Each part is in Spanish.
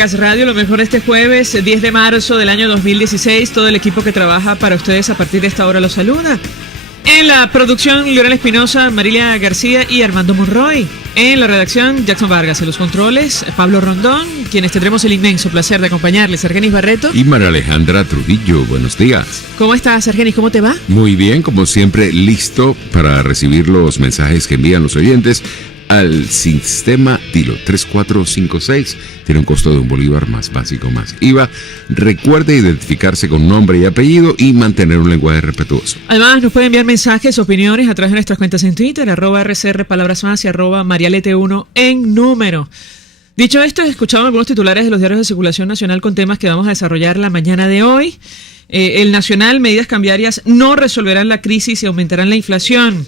Gas Radio, lo mejor este jueves, 10 de marzo del año 2016. Todo el equipo que trabaja para ustedes a partir de esta hora los saluda. En la producción, Lionel Espinosa, Marilia García y Armando Monroy. En la redacción, Jackson Vargas. En los controles, Pablo Rondón, quienes tendremos el inmenso placer de acompañarles, Sergenis Barreto. Y María Alejandra Trujillo, buenos días. ¿Cómo estás, Sergenis? ¿Cómo te va? Muy bien, como siempre, listo para recibir los mensajes que envían los oyentes al sistema Tilo 3456. Tiene un costo de $1 más básico más IVA. Recuerde identificarse con nombre y apellido y mantener un lenguaje respetuoso. Además, nos pueden enviar mensajes, opiniones a través de nuestras cuentas en Twitter, @RCR Palabras Más y @Marialete1 en número. Dicho esto, escuchamos algunos titulares de los diarios de circulación nacional con temas que vamos a desarrollar la mañana de hoy. El Nacional, medidas cambiarias no resolverán la crisis y aumentarán la inflación.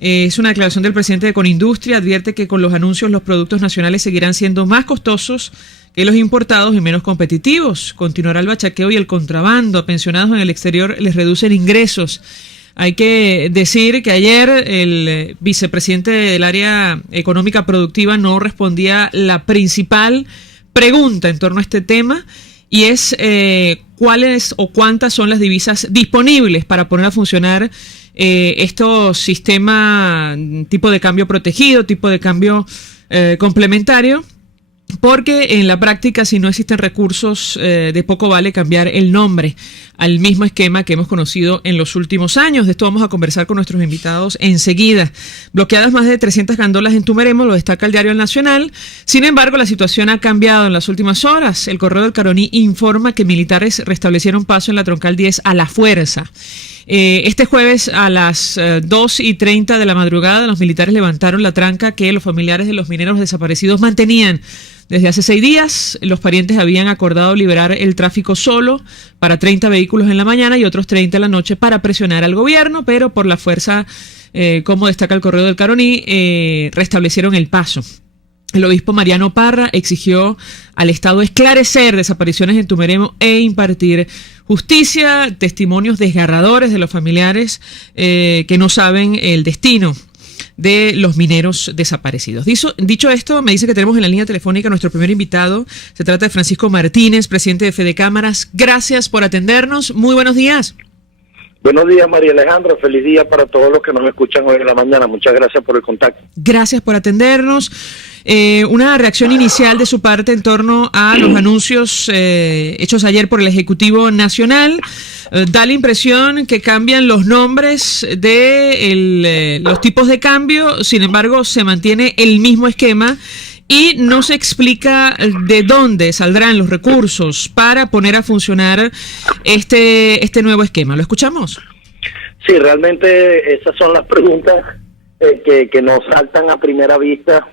Es una declaración del presidente de Conindustria. Advierte que con los anuncios los productos nacionales seguirán siendo más costosos que los importados y menos competitivos. Continuará el bachaqueo y el contrabando. A pensionados en el exterior les reducen ingresos. Hay que decir que ayer el vicepresidente del área económica productiva no respondía la principal pregunta en torno a este tema, y es cuáles o cuántas son las divisas disponibles para poner a funcionar estos sistemas tipo de cambio protegido, tipo de cambio complementario, porque en la práctica, si no existen recursos, de poco vale cambiar el nombre al mismo esquema que hemos conocido en los últimos años. De esto vamos a conversar con nuestros invitados enseguida. Bloqueadas más de 300 gandolas en Tumeremo, lo destaca el diario El Nacional. Sin embargo, la situación ha cambiado en las últimas horas. El Correo del Caroní informa que militares restablecieron paso en la Troncal 10 a la fuerza. Este jueves a las 2:30 de la madrugada, los militares levantaron la tranca que los familiares de los mineros desaparecidos mantenían desde hace 6 días. Los parientes habían acordado liberar el tráfico solo para 30 vehículos en la mañana y otros 30 en la noche para presionar al gobierno, pero por la fuerza, como destaca el Correo del Caroní, restablecieron el paso. El obispo Mariano Parra exigió al Estado esclarecer desapariciones en Tumeremo e impartir justicia. Testimonios desgarradores de los familiares que no saben el destino de los mineros desaparecidos. Dicho esto, me dice que tenemos en la línea telefónica a nuestro primer invitado. Se trata de Francisco Martínez, presidente de Fede Cámaras. Gracias por atendernos. Muy buenos días. Buenos días, María Alejandra. Feliz día para todos los que nos escuchan hoy en la mañana. Muchas gracias por el contacto. Gracias por atendernos. Una reacción inicial de su parte en torno a los anuncios hechos ayer por el Ejecutivo Nacional. Da la impresión que cambian los nombres de los tipos de cambio, sin embargo se mantiene el mismo esquema y no se explica de dónde saldrán los recursos para poner a funcionar este nuevo esquema. ¿Lo escuchamos? Sí, realmente esas son las preguntas que nos saltan a primera vista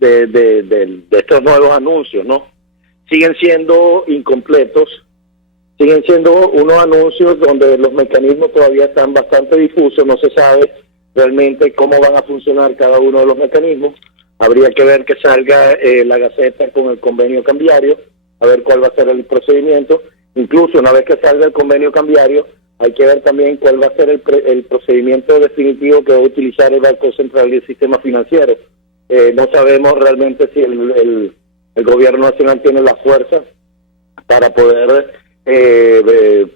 de estos nuevos anuncios, ¿no? Siguen siendo incompletos, siguen siendo unos anuncios donde los mecanismos todavía están bastante difusos, no se sabe realmente cómo van a funcionar cada uno de los mecanismos. Habría que ver que salga la Gaceta con el convenio cambiario, a ver cuál va a ser el procedimiento. Incluso una vez que salga el convenio cambiario, hay que ver también cuál va a ser el procedimiento definitivo que va a utilizar el Banco Central y el sistema financiero. No sabemos realmente si el gobierno nacional tiene la fuerza para poder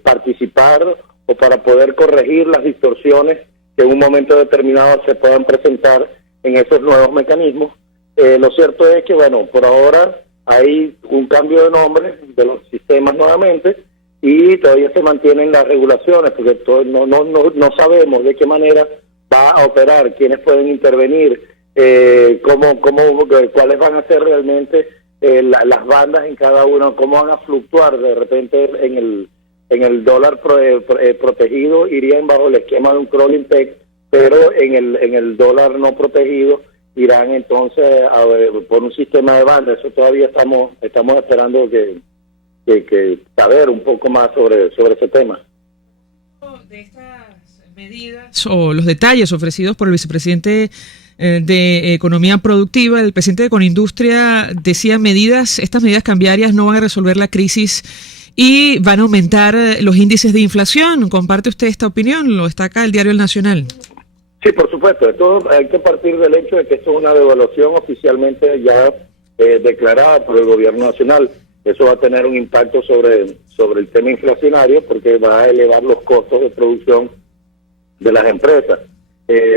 participar o para poder corregir las distorsiones que en un momento determinado se puedan presentar en esos nuevos mecanismos. Lo cierto es que, bueno, por ahora hay un cambio de nombre de los sistemas nuevamente y todavía se mantienen las regulaciones porque no sabemos de qué manera va a operar, quiénes pueden intervenir, cuáles van a ser realmente las bandas en cada uno, cómo van a fluctuar de repente en el dólar protegido irían bajo el esquema de un crawling peg, pero en el dólar no protegido irán entonces por un sistema de banda. Eso todavía estamos esperando que saber un poco más sobre ese tema. De estas medidas o los detalles ofrecidos por el vicepresidente de Economía Productiva, el presidente de Conindustria decía estas medidas cambiarias no van a resolver la crisis y van a aumentar los índices de inflación. ¿Comparte usted esta opinión? Lo destaca el diario El Nacional. Sí, por supuesto. Esto hay que partir del hecho de que esto es una devaluación oficialmente ya declarada por el gobierno nacional. Eso va a tener un impacto sobre el tema inflacionario porque va a elevar los costos de producción de las empresas.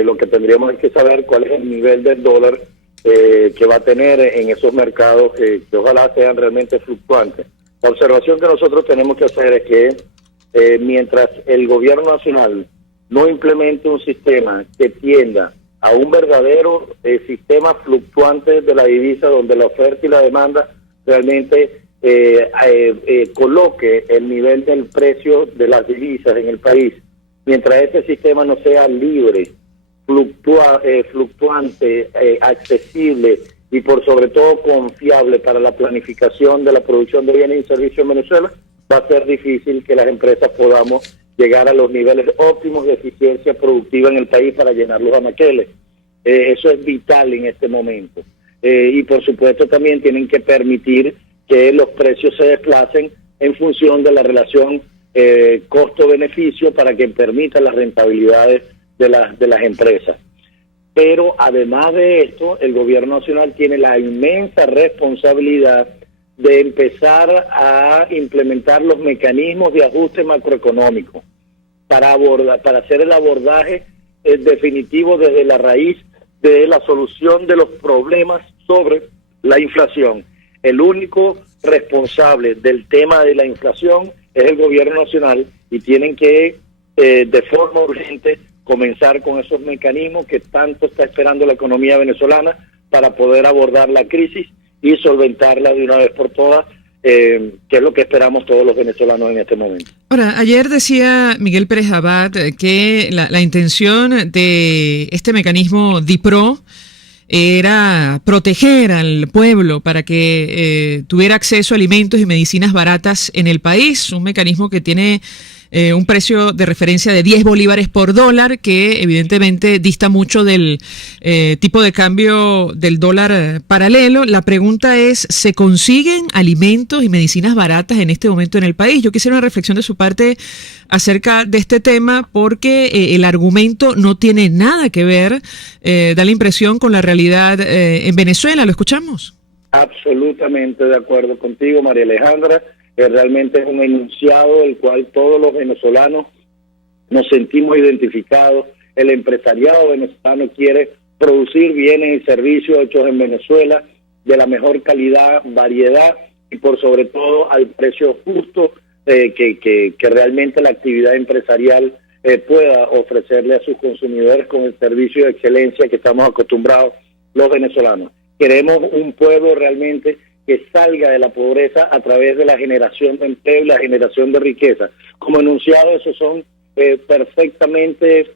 Lo que tendríamos es que saber cuál es el nivel del dólar que va a tener en esos mercados que ojalá sean realmente fluctuantes. La observación que nosotros tenemos que hacer es que mientras el gobierno nacional no implemente un sistema que tienda a un verdadero sistema fluctuante de la divisa, donde la oferta y la demanda realmente coloque el nivel del precio de las divisas en el país, mientras ese sistema no sea libre, fluctuante, accesible y por sobre todo confiable para la planificación de la producción de bienes y servicios en Venezuela, va a ser difícil que las empresas podamos llegar a los niveles óptimos de eficiencia productiva en el país para llenar los anaqueles. Eso es vital en este momento. Y por supuesto también tienen que permitir que los precios se desplacen en función de la relación costo-beneficio para que permita las rentabilidades de las empresas. Pero además de esto, el gobierno nacional tiene la inmensa responsabilidad de empezar a implementar los mecanismos de ajuste macroeconómico para hacer el abordaje definitivo desde la raíz de la solución de los problemas sobre la inflación. El único responsable del tema de la inflación es el gobierno nacional y tienen que de forma urgente comenzar con esos mecanismos que tanto está esperando la economía venezolana para poder abordar la crisis y solventarla de una vez por todas, que es lo que esperamos todos los venezolanos en este momento. Ahora, ayer decía Miguel Pérez Abad que la intención de este mecanismo DIPRO era proteger al pueblo para que tuviera acceso a alimentos y medicinas baratas en el país, un mecanismo que tiene un precio de referencia de 10 bolívares por dólar, que evidentemente dista mucho del tipo de cambio del dólar paralelo. La pregunta es, ¿se consiguen alimentos y medicinas baratas en este momento en el país? Yo quisiera una reflexión de su parte acerca de este tema, porque el argumento no tiene nada que ver, da la impresión, con la realidad en Venezuela. ¿Lo escuchamos? Absolutamente de acuerdo contigo, María Alejandra. Realmente es un enunciado del cual todos los venezolanos nos sentimos identificados. El empresariado venezolano quiere producir bienes y servicios hechos en Venezuela de la mejor calidad, variedad y por sobre todo al precio justo que realmente la actividad empresarial pueda ofrecerle a sus consumidores con el servicio de excelencia que estamos acostumbrados los venezolanos. Queremos un pueblo realmente que salga de la pobreza a través de la generación de empleo y la generación de riqueza. Como enunciado, esos son perfectamente,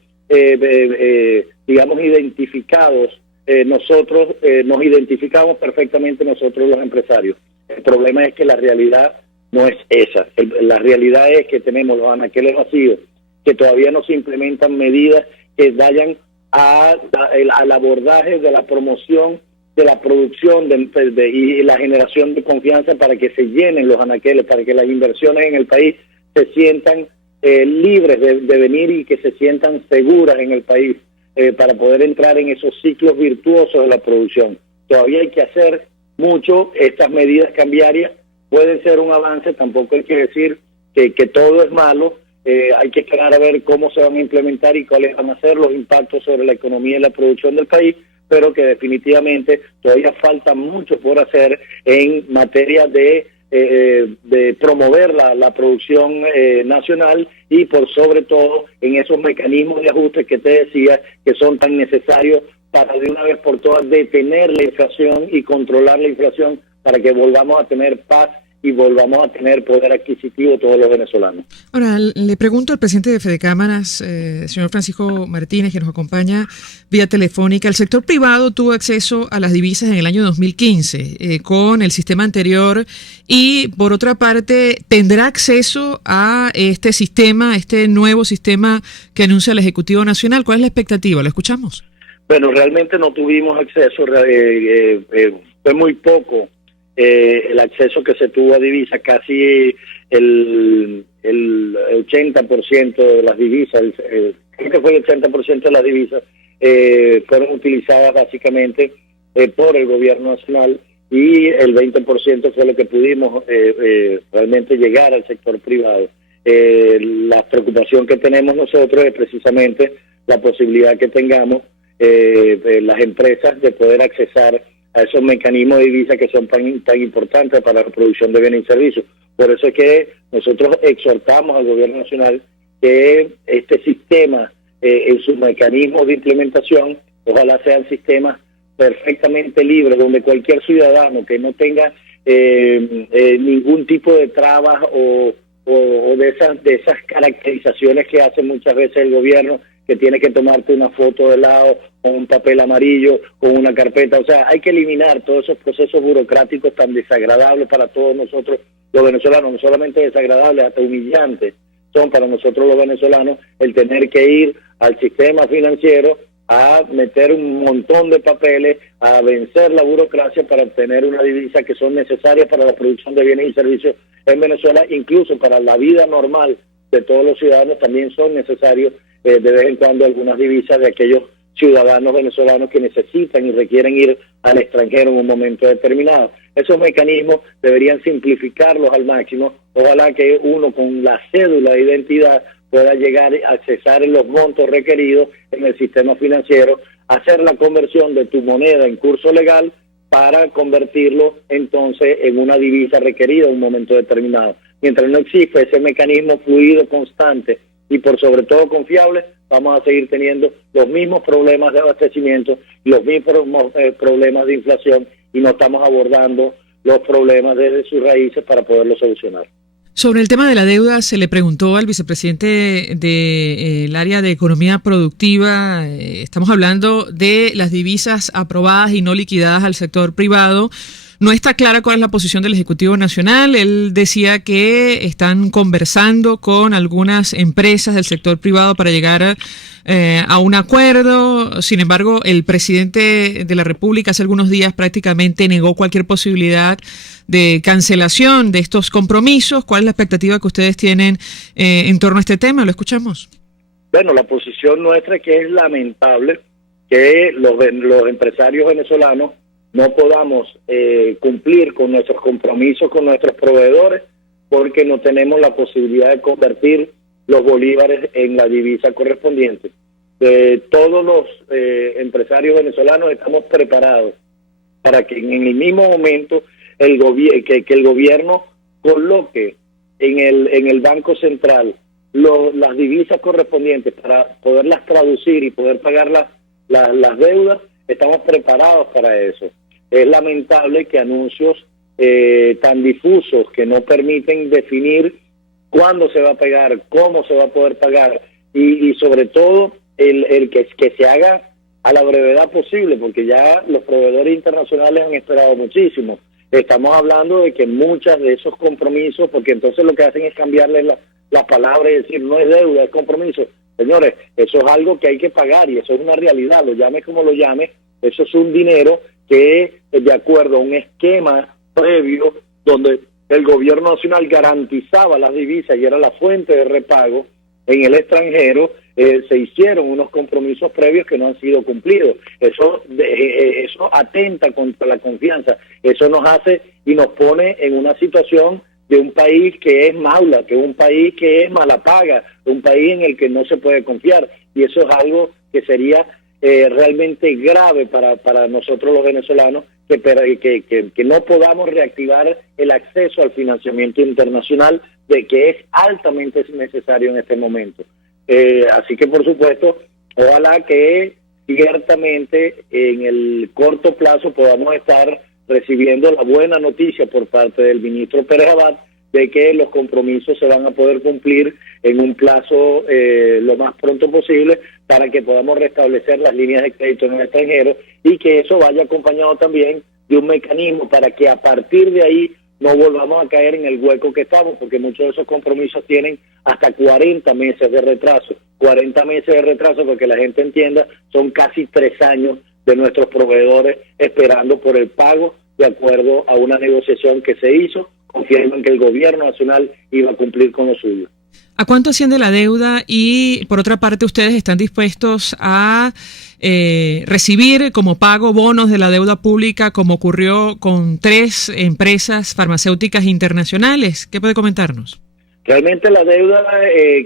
digamos, identificados. Nosotros nos identificamos perfectamente nosotros los empresarios. El problema es que la realidad no es esa. La realidad es que tenemos los anaqueles vacíos, que todavía no se implementan medidas que vayan al abordaje de la promoción de la producción y la generación de confianza para que se llenen los anaqueles, para que las inversiones en el país se sientan libres de venir y que se sientan seguras en el país para poder entrar en esos ciclos virtuosos de la producción. Todavía hay que hacer mucho. Estas medidas cambiarias pueden ser un avance, tampoco hay que decir que todo es malo. Hay que esperar a ver cómo se van a implementar y cuáles van a ser los impactos sobre la economía y la producción del país, pero que definitivamente todavía falta mucho por hacer en materia de promover la producción nacional y por sobre todo en esos mecanismos de ajuste que te decía que son tan necesarios para de una vez por todas detener la inflación y controlar la inflación para que volvamos a tener paz y volvamos a tener poder adquisitivo todos los venezolanos. Ahora, le pregunto al presidente de Fedecámaras, señor Francisco Martínez, que nos acompaña vía telefónica. El sector privado tuvo acceso a las divisas en el año 2015 con el sistema anterior y, por otra parte, ¿tendrá acceso a este sistema, este nuevo sistema que anuncia el Ejecutivo Nacional? ¿Cuál es la expectativa? ¿Lo escuchamos? Bueno, realmente no tuvimos acceso, fue muy poco el acceso que se tuvo a divisas, casi el 80% de las divisas, creo que fue el 80% de las divisas fueron utilizadas básicamente por el gobierno nacional y el 20% fue lo que pudimos realmente llegar al sector privado. La preocupación que tenemos nosotros es precisamente la posibilidad que tengamos las empresas de poder accesar a esos mecanismos de divisa que son tan importantes para la producción de bienes y servicios. Por eso es que nosotros exhortamos al gobierno nacional que este sistema, en sus mecanismos de implementación, ojalá sean sistemas perfectamente libres, donde cualquier ciudadano que no tenga ningún tipo de trabas o de esas caracterizaciones que hace muchas veces el gobierno, que tiene que tomarte una foto de lado con un papel amarillo, con una carpeta. O sea, hay que eliminar todos esos procesos burocráticos tan desagradables para todos nosotros los venezolanos, no solamente desagradables, hasta humillantes son para nosotros los venezolanos el tener que ir al sistema financiero a meter un montón de papeles, a vencer la burocracia para obtener una divisa que son necesarias para la producción de bienes y servicios en Venezuela, incluso para la vida normal de todos los ciudadanos también son necesarios de vez en cuando algunas divisas de aquellos ciudadanos venezolanos que necesitan y requieren ir al extranjero en un momento determinado. Esos mecanismos deberían simplificarlos al máximo. Ojalá que uno con la cédula de identidad pueda llegar a accesar en los montos requeridos en el sistema financiero, hacer la conversión de tu moneda en curso legal para convertirlo entonces en una divisa requerida en un momento determinado. Mientras no exista ese mecanismo fluido, constante y por sobre todo confiable, vamos a seguir teniendo los mismos problemas de abastecimiento, los mismos problemas de inflación, y no estamos abordando los problemas desde sus raíces para poderlos solucionar. Sobre el tema de la deuda, se le preguntó al vicepresidente del área de economía productiva, estamos hablando de las divisas aprobadas y no liquidadas al sector privado. No está clara cuál es la posición del Ejecutivo Nacional. Él decía que están conversando con algunas empresas del sector privado para llegar a un acuerdo. Sin embargo, el presidente de la República hace algunos días prácticamente negó cualquier posibilidad de cancelación de estos compromisos. ¿Cuál es la expectativa que ustedes tienen en torno a este tema? ¿Lo escuchamos? Bueno, la posición nuestra es que es lamentable que los empresarios venezolanos no podamos cumplir con nuestros compromisos con nuestros proveedores porque no tenemos la posibilidad de convertir los bolívares en la divisa correspondiente. Todos los empresarios venezolanos estamos preparados para que en el mismo momento que el gobierno coloque en el Banco Central las divisas correspondientes para poderlas traducir y poder pagar las deudas. Estamos preparados para eso. Es lamentable que anuncios tan difusos que no permiten definir cuándo se va a pagar, cómo se va a poder pagar y sobre todo el que se haga a la brevedad posible, porque ya los proveedores internacionales han esperado muchísimo. Estamos hablando de que muchas de esos compromisos, porque entonces lo que hacen es cambiarle la palabra y decir no es deuda, es compromiso. Señores, eso es algo que hay que pagar y eso es una realidad, lo llame como lo llame, eso es un dinero que de acuerdo a un esquema previo donde el gobierno nacional garantizaba las divisas y era la fuente de repago en el extranjero, se hicieron unos compromisos previos que no han sido cumplidos. Eso atenta contra la confianza, eso nos hace y nos pone en una situación de un país que es maula, que es un país que es mala paga, un país en el que no se puede confiar, y eso es algo que sería realmente grave para nosotros los venezolanos, que no podamos reactivar el acceso al financiamiento internacional de que es altamente necesario en este momento. Así que por supuesto, ojalá que ciertamente en el corto plazo podamos estar recibiendo la buena noticia por parte del ministro Pérez Abad de que los compromisos se van a poder cumplir en un plazo lo más pronto posible para que podamos restablecer las líneas de crédito en el extranjero y que eso vaya acompañado también de un mecanismo para que a partir de ahí no volvamos a caer en el hueco que estamos, porque muchos de esos compromisos tienen hasta 40 meses de retraso. 40 meses de retraso, porque la gente entienda, son casi 3 años de nuestros proveedores esperando por el pago de acuerdo a una negociación que se hizo, confiando en que el gobierno nacional iba a cumplir con lo suyo. ¿A cuánto asciende la deuda? Y por otra parte, ¿ustedes están dispuestos a recibir como pago bonos de la deuda pública, como ocurrió con 3 empresas farmacéuticas internacionales. ¿Qué puede comentarnos? Realmente la deuda,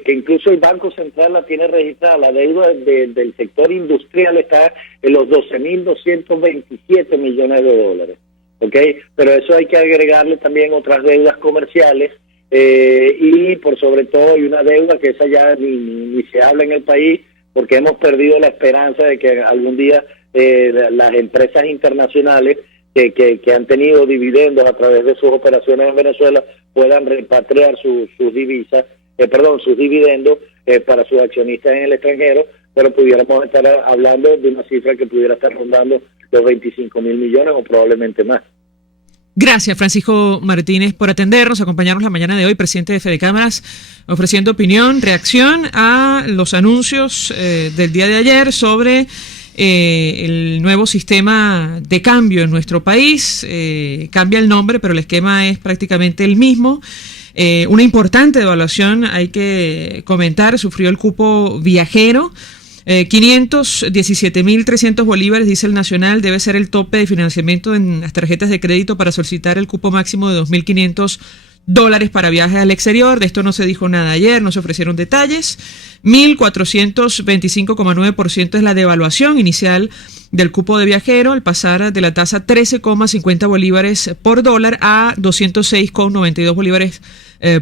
que incluso el Banco Central la tiene registrada, la deuda del sector industrial está en los 12.227 millones de dólares, ¿ok? Pero eso hay que agregarle también otras deudas comerciales, y por sobre todo hay una deuda que esa ya ni se habla en el país, porque hemos perdido la esperanza de que algún día las empresas internacionales que han tenido dividendos a través de sus operaciones en Venezuela puedan repatriar sus divisas, sus dividendos para sus accionistas en el extranjero, pero pudiéramos estar hablando de una cifra que pudiera estar rondando los 25.000 millones o probablemente más. Gracias, Francisco Martínez, por atendernos, acompañarnos la mañana de hoy, presidente de Fedecámaras, ofreciendo opinión, reacción a los anuncios del día de ayer sobre el nuevo sistema de cambio en nuestro país. Cambia el nombre, pero el esquema es prácticamente el mismo. Una importante devaluación, hay que comentar, sufrió el cupo viajero. 517.300 bolívares, dice el Nacional, debe ser el tope de financiamiento en las tarjetas de crédito para solicitar el cupo máximo de $2.500 para viajes al exterior. De esto no se dijo nada ayer, no se ofrecieron detalles. 1.425,9% es la devaluación inicial del cupo de viajero al pasar de la tasa 13,50 bolívares por dólar a 206,92 bolívares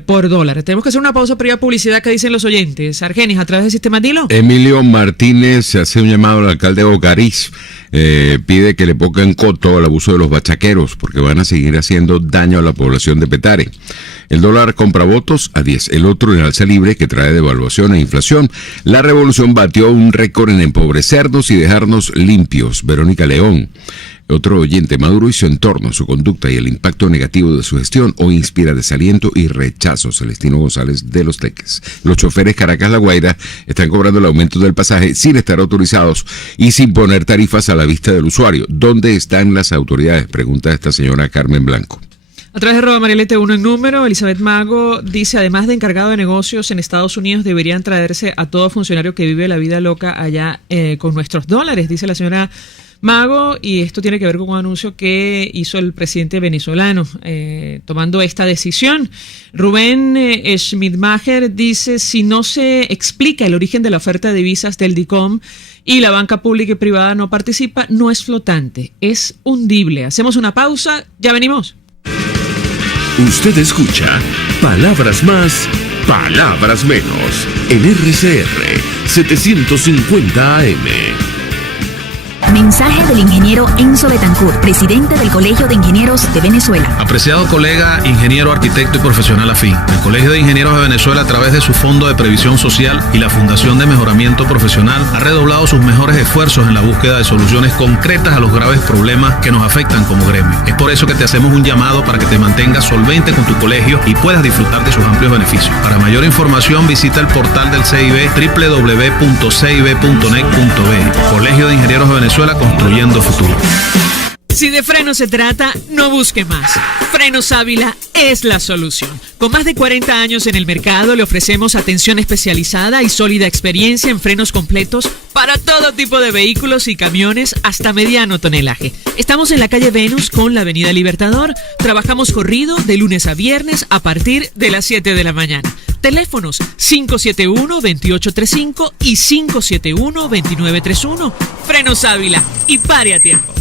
por dólar. Tenemos que hacer una pausa para ir a publicidad. ¿Qué dicen los oyentes? Argenis, a través del Sistema Dilo. Emilio Martínez hace un llamado al alcalde Ocariz, pide que le pongan coto al abuso de los bachaqueros porque van a seguir haciendo daño a la población de Petare. El dólar compra votos a 10, el otro en alza libre que trae devaluación e inflación. La revolución batió un récord en empobrecernos y dejarnos limpios. Verónica León. Otro oyente, Maduro y su entorno, su conducta y el impacto negativo de su gestión hoy inspira desaliento y rechazo. Celestino González de Los Teques. Los choferes Caracas-La Guaira están cobrando el aumento del pasaje sin estar autorizados y sin poner tarifas a la vista del usuario. ¿Dónde están las autoridades? Pregunta esta señora Carmen Blanco. A través de @marialete1 en número, Elizabeth Mago dice, además de encargado de negocios en Estados Unidos, deberían traerse a todo funcionario que vive la vida loca allá con nuestros dólares, dice la señora Mago, y esto tiene que ver con un anuncio que hizo el presidente venezolano tomando esta decisión. Rubén Schmidmacher dice, si no se explica el origen de la oferta de divisas del DICOM y la banca pública y privada no participa, no es flotante, es hundible. Hacemos una pausa, ya venimos. Usted escucha Palabras Más, Palabras Menos en RCR 750 AM. Mensaje del ingeniero Enzo Betancourt, presidente del Colegio de Ingenieros de Venezuela. Apreciado colega, ingeniero, arquitecto y profesional afín, el Colegio de Ingenieros de Venezuela, a través de su Fondo de Previsión Social y la Fundación de Mejoramiento Profesional, ha redoblado sus mejores esfuerzos en la búsqueda de soluciones concretas a los graves problemas que nos afectan como gremio. Es por eso que te hacemos un llamado para que te mantengas solvente con tu colegio y puedas disfrutar de sus amplios beneficios. Para mayor información, visita el portal del CIB, www.cib.net.be. Colegio de Ingenieros de Venezuela, construyendo futuro. Si de frenos se trata, no busque más. Frenos Ávila es la solución. Con más de 40 años en el mercado, le ofrecemos atención especializada y sólida experiencia en frenos completos para todo tipo de vehículos y camiones hasta mediano tonelaje. Estamos en la calle Venus con la avenida Libertador. Trabajamos corrido de lunes a viernes a partir de las 7 de la mañana. Teléfonos 571-2835 y 571-2931. Frenos Ávila y pare a tiempo.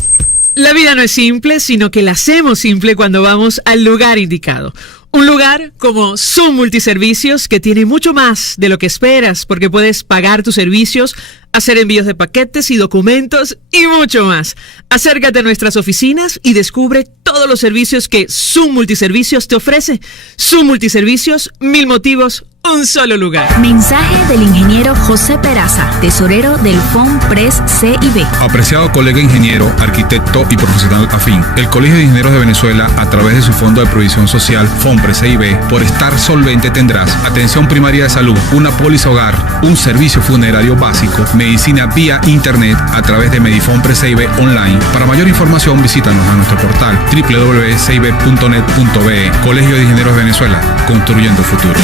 La vida no es simple, sino que la hacemos simple cuando vamos al lugar indicado. Un lugar como Zoom Multiservicios, que tiene mucho más de lo que esperas, porque puedes pagar tus servicios, hacer envíos de paquetes y documentos y mucho más. Acércate a nuestras oficinas y descubre todos los servicios que Zoom Multiservicios te ofrece. Zoom Multiservicios, 1000 motivos, un solo lugar. Mensaje del ingeniero José Peraza, tesorero del FONPRES CIB. Apreciado colega ingeniero, arquitecto y profesional afín, el Colegio de Ingenieros de Venezuela, a través de su Fondo de Provisión Social, FONPRES CIB, por estar solvente tendrás atención primaria de salud, una póliza hogar, un servicio funerario básico, medicina vía internet a través de Medifon CIB online. Para mayor información, visítanos a nuestro portal www.cib.net.be. Colegio de Ingenieros de Venezuela, construyendo futuro.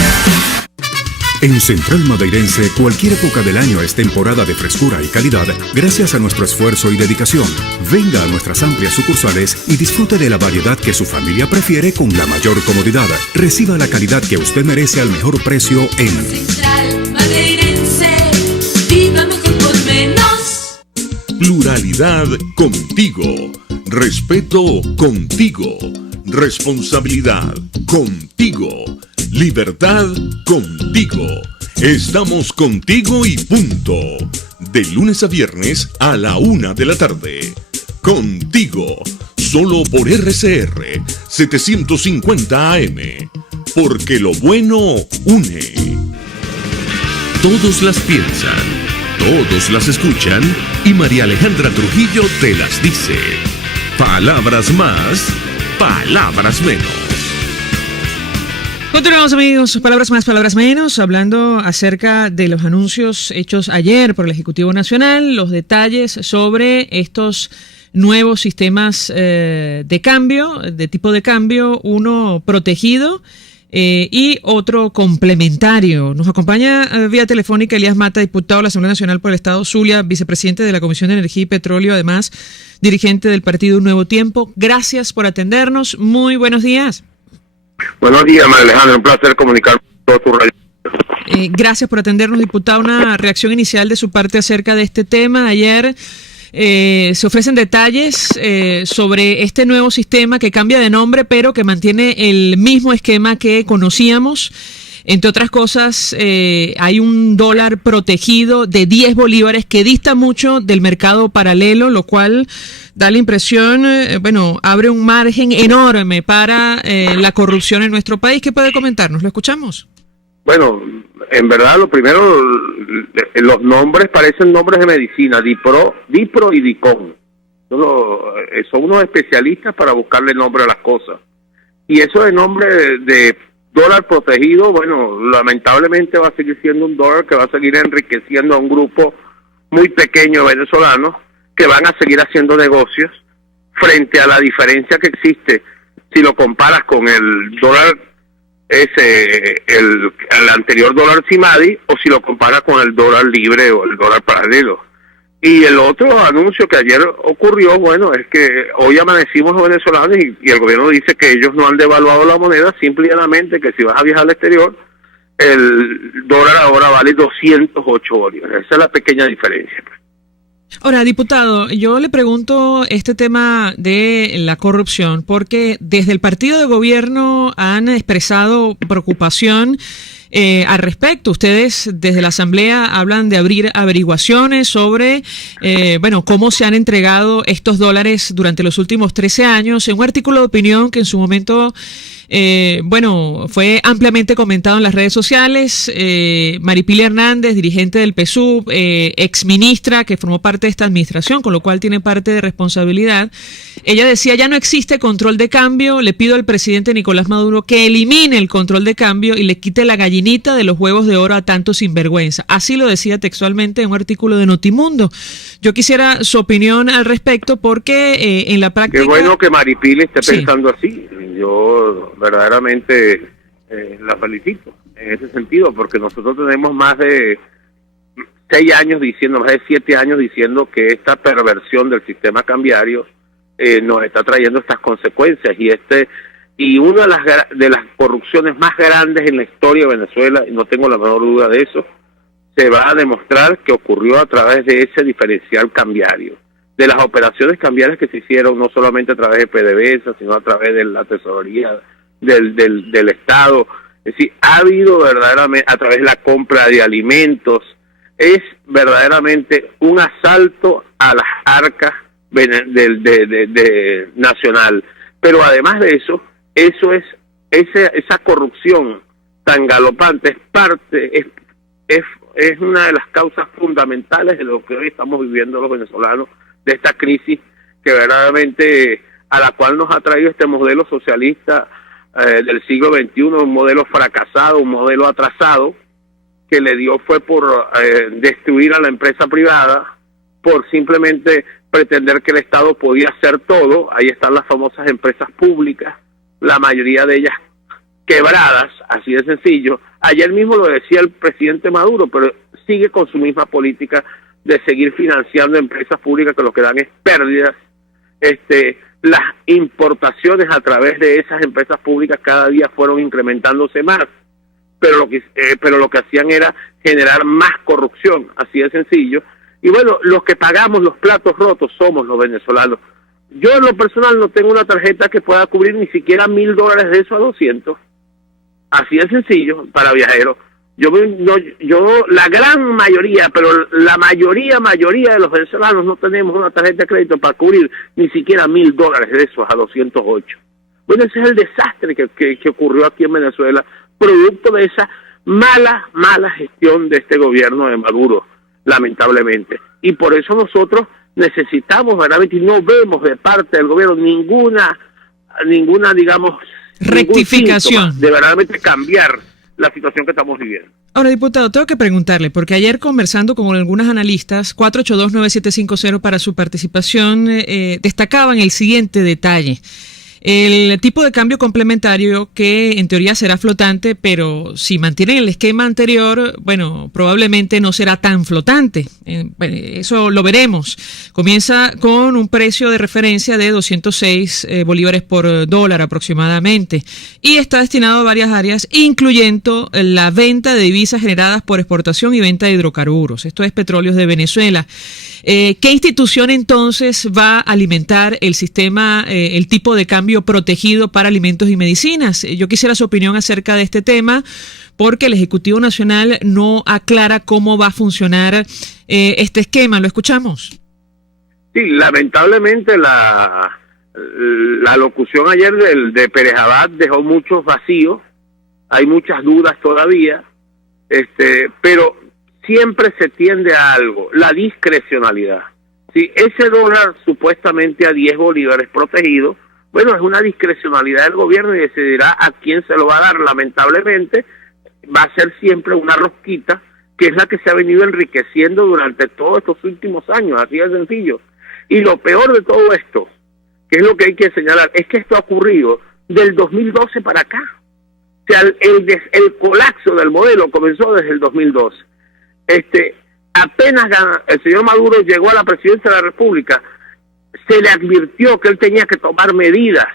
En Central Madeirense, cualquier época del año es temporada de frescura y calidad gracias a nuestro esfuerzo y dedicación. Venga a nuestras amplias sucursales y disfrute de la variedad que su familia prefiere con la mayor comodidad. Reciba la calidad que usted merece al mejor precio en Central Madeirense, viva mejor por menos. Pluralidad contigo. Respeto contigo. Responsabilidad contigo. Libertad contigo. Estamos contigo y punto. De lunes a viernes a la 1 p.m. Contigo. Solo por RCR 750 AM. Porque lo bueno une. Todos las piensan, todos las escuchan y María Alejandra Trujillo te las dice. Palabras más, palabras menos. Continuamos, amigos, palabras más, palabras menos, hablando acerca de los anuncios hechos ayer por el Ejecutivo Nacional, los detalles sobre estos nuevos sistemas de cambio, de tipo de cambio, uno protegido y otro complementario. Nos acompaña vía telefónica Elías Mata, diputado de la Asamblea Nacional por el Estado Zulia, vicepresidente de la Comisión de Energía y Petróleo, además dirigente del partido Un Nuevo Tiempo. Gracias por atendernos. Muy buenos días. Buenos días, María Alejandra, un placer comunicar con todo tu radio. Gracias por atendernos, diputado. Una reacción inicial de su parte acerca de este tema. Ayer se ofrecen detalles sobre este nuevo sistema que cambia de nombre, pero que mantiene el mismo esquema que conocíamos. Entre otras cosas, hay un dólar protegido de 10 bolívares que dista mucho del mercado paralelo, lo cual da la impresión, abre un margen enorme para la corrupción en nuestro país. ¿Qué puede comentarnos? ¿Lo escuchamos? Bueno, en verdad, lo primero, los nombres parecen nombres de medicina, Dipro y Dicon. Son unos especialistas para buscarle nombre a las cosas. Y eso de nombre de dólar protegido, bueno, lamentablemente va a seguir siendo un dólar que va a seguir enriqueciendo a un grupo muy pequeño de venezolanos que van a seguir haciendo negocios frente a la diferencia que existe si lo comparas con el dólar el anterior dólar CIMADI o si lo comparas con el dólar libre o el dólar paralelo. Y el otro anuncio que ayer ocurrió, bueno, es que hoy amanecimos los venezolanos y el gobierno dice que ellos no han devaluado la moneda, simple y llanamente que si vas a viajar al exterior, el dólar ahora vale 208 bolívares. Esa es la pequeña diferencia. Ahora, diputado, yo le pregunto este tema de la corrupción, porque desde el partido de gobierno han expresado preocupación al respecto. Ustedes desde la Asamblea hablan de abrir averiguaciones sobre cómo se han entregado estos dólares durante los últimos 13 años. En un artículo de opinión que en su momento fue ampliamente comentado en las redes sociales, Maripili Hernández, dirigente del PSUV, exministra que formó parte de esta administración, con lo cual tiene parte de responsabilidad. Ella decía: ya no existe control de cambio, le pido al presidente Nicolás Maduro que elimine el control de cambio y le quite la gallinita de los huevos de oro a tanto sinvergüenza. Así lo decía textualmente en un artículo de Notimundo. Yo quisiera su opinión al respecto porque en la práctica... Qué bueno que Maripili esté pensando así. Yo verdaderamente la felicito en ese sentido, porque nosotros tenemos más de 7 años diciendo que esta perversión del sistema cambiario nos está trayendo estas consecuencias y una de las corrupciones más grandes en la historia de Venezuela, y no tengo la menor duda de eso, se va a demostrar que ocurrió a través de ese diferencial cambiario, de las operaciones cambiarias que se hicieron no solamente a través de PDVSA, sino a través de la tesorería del Estado. Es decir, ha habido verdaderamente, a través de la compra de alimentos, es verdaderamente un asalto a las arcas de nacional. Pero además de eso, esa corrupción tan galopante es una de las causas fundamentales de lo que hoy estamos viviendo los venezolanos, de esta crisis que verdaderamente a la cual nos ha traído este modelo socialista del siglo XXI, un modelo fracasado, un modelo atrasado, que le dio fue por destruir a la empresa privada, por simplemente pretender que el Estado podía hacer todo. Ahí están las famosas empresas públicas, la mayoría de ellas quebradas, así de sencillo. Ayer mismo lo decía el presidente Maduro, pero sigue con su misma política de seguir financiando empresas públicas que lo que dan es pérdidas. Las importaciones a través de esas empresas públicas cada día fueron incrementándose más, pero lo que hacían era generar más corrupción, así de sencillo. Y bueno, los que pagamos los platos rotos somos los venezolanos. Yo en lo personal no tengo una tarjeta que pueda cubrir ni siquiera $1,000 de eso a 200. Así de sencillo para viajeros. Yo la gran mayoría, pero la mayoría de los venezolanos no tenemos una tarjeta de crédito para cubrir ni siquiera $1,000 de esos a 208. Bueno, ese es el desastre que ocurrió aquí en Venezuela, producto de esa mala gestión de este gobierno de Maduro, lamentablemente. Y por eso nosotros necesitamos verdaderamente, y no vemos de parte del gobierno ninguna digamos, rectificación de verdaderamente cambiar la situación que estamos viviendo. Ahora, diputado, tengo que preguntarle, porque ayer conversando con algunos analistas, 482-9750 para su participación, destacaban el siguiente detalle. El tipo de cambio complementario que en teoría será flotante, pero si mantienen el esquema anterior, bueno, probablemente no será tan flotante. Eso lo veremos. Comienza con un precio de referencia de 206 bolívares por dólar aproximadamente y está destinado a varias áreas, incluyendo la venta de divisas generadas por exportación y venta de hidrocarburos. Esto es Petróleos de Venezuela. ¿Qué institución entonces va a alimentar el sistema, el tipo de cambio protegido para alimentos y medicinas? Yo quisiera su opinión acerca de este tema, porque el Ejecutivo Nacional no aclara cómo va a funcionar este esquema. ¿Lo escuchamos? Sí, lamentablemente la locución ayer de Pérez Abad dejó muchos vacíos, hay muchas dudas todavía, pero siempre se tiende a algo, la discrecionalidad. Si ese dólar supuestamente a 10 bolívares protegido, bueno, es una discrecionalidad del gobierno y decidirá a quién se lo va a dar. Lamentablemente va a ser siempre una rosquita, que es la que se ha venido enriqueciendo durante todos estos últimos años, así de sencillo. Y lo peor de todo esto, que es lo que hay que señalar, es que esto ha ocurrido del 2012 para acá. O sea, el colapso del modelo comenzó desde el 2012. Apenas el señor Maduro llegó a la presidencia de la República, se le advirtió que él tenía que tomar medidas,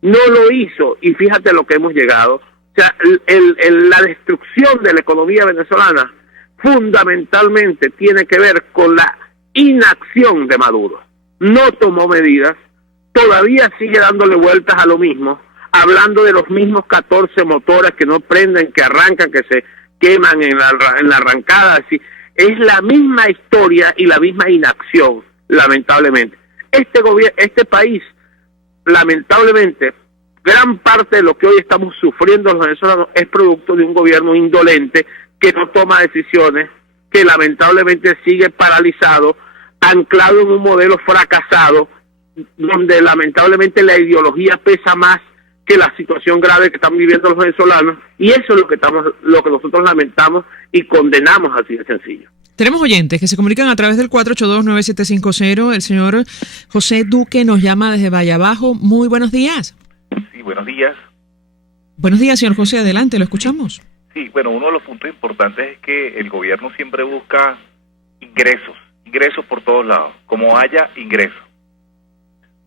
no lo hizo, y fíjate lo que hemos llegado. O sea, la destrucción de la economía venezolana fundamentalmente tiene que ver con la inacción de Maduro. No tomó medidas, todavía sigue dándole vueltas a lo mismo, hablando de los mismos 14 motores que no prenden, que arrancan, que se queman en la arrancada. Así es la misma historia y la misma inacción, lamentablemente. Este país, lamentablemente, gran parte de lo que hoy estamos sufriendo los venezolanos es producto de un gobierno indolente que no toma decisiones, que lamentablemente sigue paralizado, anclado en un modelo fracasado, donde lamentablemente la ideología pesa más que la situación grave que están viviendo los venezolanos, y eso es lo que nosotros lamentamos y condenamos, así de sencillo. Tenemos oyentes que se comunican a través del 482-9750. El señor José Duque nos llama desde Valle Abajo. Muy buenos días. Sí, buenos días. Buenos días, señor José. Adelante, lo escuchamos. Sí, bueno, uno de los puntos importantes es que el gobierno siempre busca ingresos por todos lados, como haya ingresos.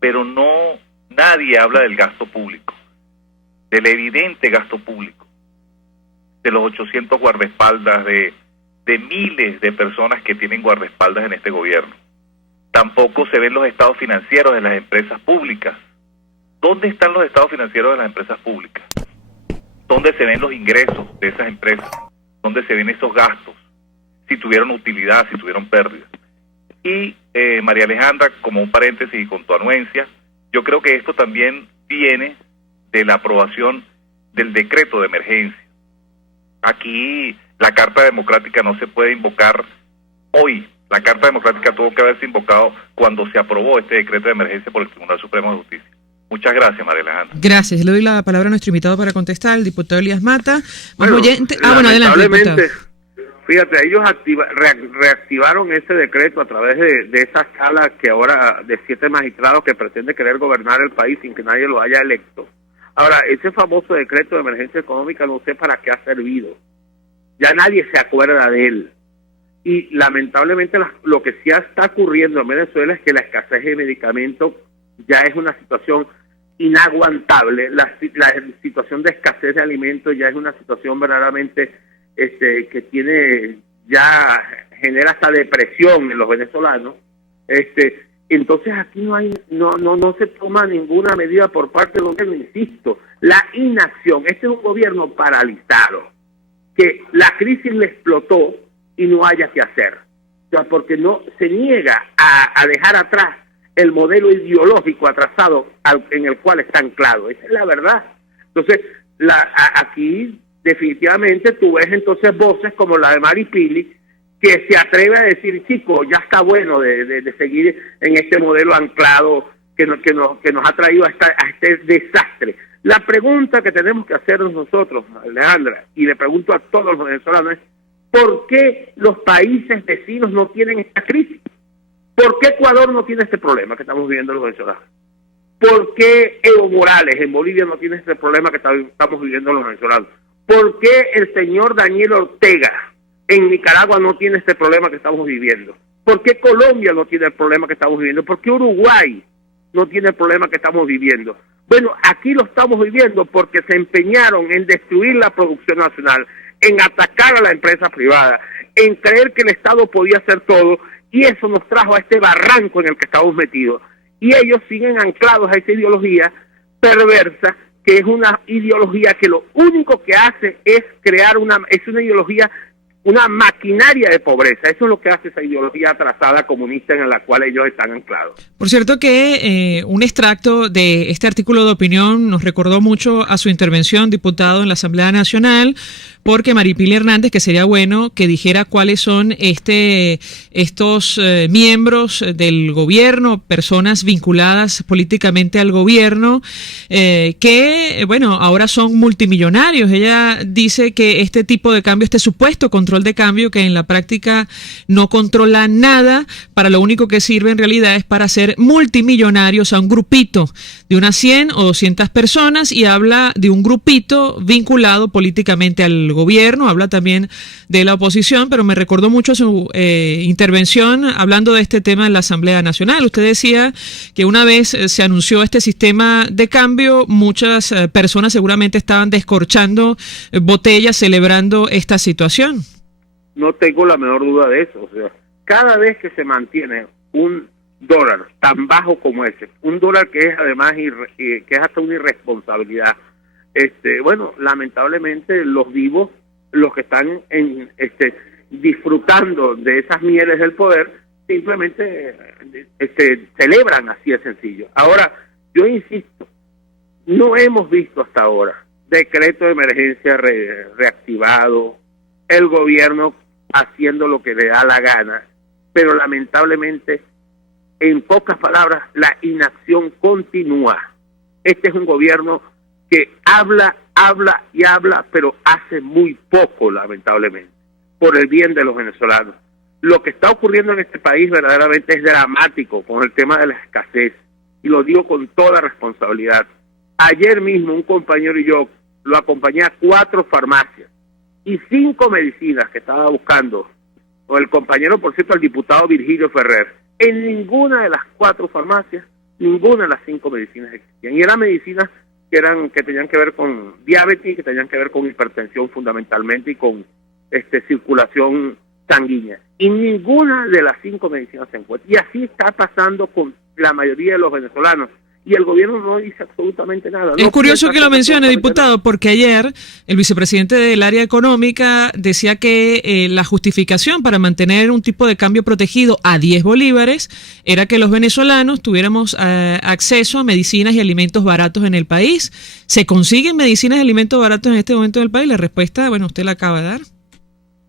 Pero nadie habla del gasto público, del evidente gasto público, de los 800 guardaespaldas, de miles de personas que tienen guardaespaldas en este gobierno. Tampoco se ven los estados financieros de las empresas públicas. ¿Dónde están los estados financieros de las empresas públicas? ¿Dónde se ven los ingresos de esas empresas? ¿Dónde se ven esos gastos? Si tuvieron utilidad, si tuvieron pérdidas. Y María Alejandra, como un paréntesis y con tu anuencia, yo creo que esto también viene de la aprobación del decreto de emergencia. Aquí la Carta Democrática no se puede invocar hoy. La Carta Democrática tuvo que haberse invocado cuando se aprobó este decreto de emergencia por el Tribunal Supremo de Justicia. Muchas gracias, María Alejandra. Gracias. Le doy la palabra a nuestro invitado para contestar, el diputado Elías Mata. Bueno, adelante, diputado. Fíjate, ellos reactivaron ese decreto a través de esa sala que ahora de 7 magistrados que pretende querer gobernar el país sin que nadie lo haya electo. Ahora, ese famoso decreto de emergencia económica no sé para qué ha servido. ya nadie se acuerda de él. Y lamentablemente lo que sí está ocurriendo en Venezuela es que la escasez de medicamentos ya es una situación inaguantable. La situación de escasez de alimentos ya es una situación verdaderamente que genera hasta depresión en los venezolanos. Entonces aquí no se toma ninguna medida por parte del gobierno, insisto, la inacción. Este es un gobierno paralizado, que la crisis le explotó y no haya que hacer. O sea, porque no se niega a dejar atrás el modelo ideológico atrasado en el cual está anclado. Esa es la verdad. Entonces, aquí definitivamente tú ves entonces voces como la de Mari Pili, que se atreve a decir, chicos, ya está bueno de seguir en este modelo anclado que nos ha traído a este desastre. La pregunta que tenemos que hacernos nosotros, Alejandra, y le pregunto a todos los venezolanos, es ¿por qué los países vecinos no tienen esta crisis? ¿Por qué Ecuador no tiene este problema que estamos viviendo los venezolanos? ¿Por qué Evo Morales en Bolivia no tiene este problema que estamos viviendo los venezolanos? ¿Por qué el señor Daniel Ortega en Nicaragua no tiene este problema que estamos viviendo? ¿Por qué Colombia no tiene el problema que estamos viviendo? ¿Por qué Uruguay no tiene el problema que estamos viviendo? Bueno, aquí lo estamos viviendo porque se empeñaron en destruir la producción nacional, en atacar a la empresa privada, en creer que el Estado podía hacer todo, y eso nos trajo a este barranco en el que estamos metidos. Y ellos siguen anclados a esa ideología perversa, que es una ideología que lo único que hace es crear una ideología, una maquinaria de pobreza. Eso es lo que hace esa ideología atrasada comunista en la cual ellos están anclados. Por cierto que un extracto de este artículo de opinión nos recordó mucho a su intervención, diputado en la Asamblea Nacional, porque Mari Pili Hernández, que sería bueno que dijera cuáles son estos miembros del gobierno, personas vinculadas políticamente al gobierno, que, bueno, ahora son multimillonarios. Ella dice que este tipo de cambio, este supuesto control de cambio, que en la práctica no controla nada, para lo único que sirve en realidad es para hacer multimillonarios a un grupito de unas 100 o 200 personas, y habla de un grupito vinculado políticamente al gobierno, habla también de la oposición, pero me recordó mucho su intervención hablando de este tema en la Asamblea Nacional. Usted decía que una vez se anunció este sistema de cambio, muchas personas seguramente estaban descorchando botellas celebrando esta situación. No tengo la menor duda de eso. O sea, cada vez que se mantiene un dólar tan bajo como ese, un dólar que es además que es hasta una irresponsabilidad, bueno, lamentablemente los vivos, los que están disfrutando de esas mieles del poder, simplemente celebran, así de sencillo. Ahora, yo insisto, no hemos visto hasta ahora decreto de emergencia reactivado, el gobierno haciendo lo que le da la gana, pero lamentablemente, en pocas palabras, la inacción continúa. Este es un gobierno que habla, pero hace muy poco, lamentablemente, por el bien de los venezolanos. Lo que está ocurriendo en este país verdaderamente es dramático con el tema de la escasez, y lo digo con toda responsabilidad. Ayer mismo un compañero y yo lo acompañé a 4 farmacias y 5 medicinas que estaba buscando, o el compañero, por cierto, el diputado Virgilio Ferrer. En ninguna de las 4 farmacias, ninguna de las 5 medicinas existían, y eran medicinas que tenían que ver con diabetes, que tenían que ver con hipertensión fundamentalmente y con circulación sanguínea. Y ninguna de las 5 medicinas se encuentra. Y así está pasando con la mayoría de los venezolanos. Y el gobierno no dice absolutamente nada. Es curioso que lo mencione, diputado, porque ayer el vicepresidente del área económica decía que la justificación para mantener un tipo de cambio protegido a 10 bolívares era que los venezolanos tuviéramos acceso a medicinas y alimentos baratos en el país. ¿Se consiguen medicinas y alimentos baratos en este momento en el país? La respuesta, bueno, usted la acaba de dar.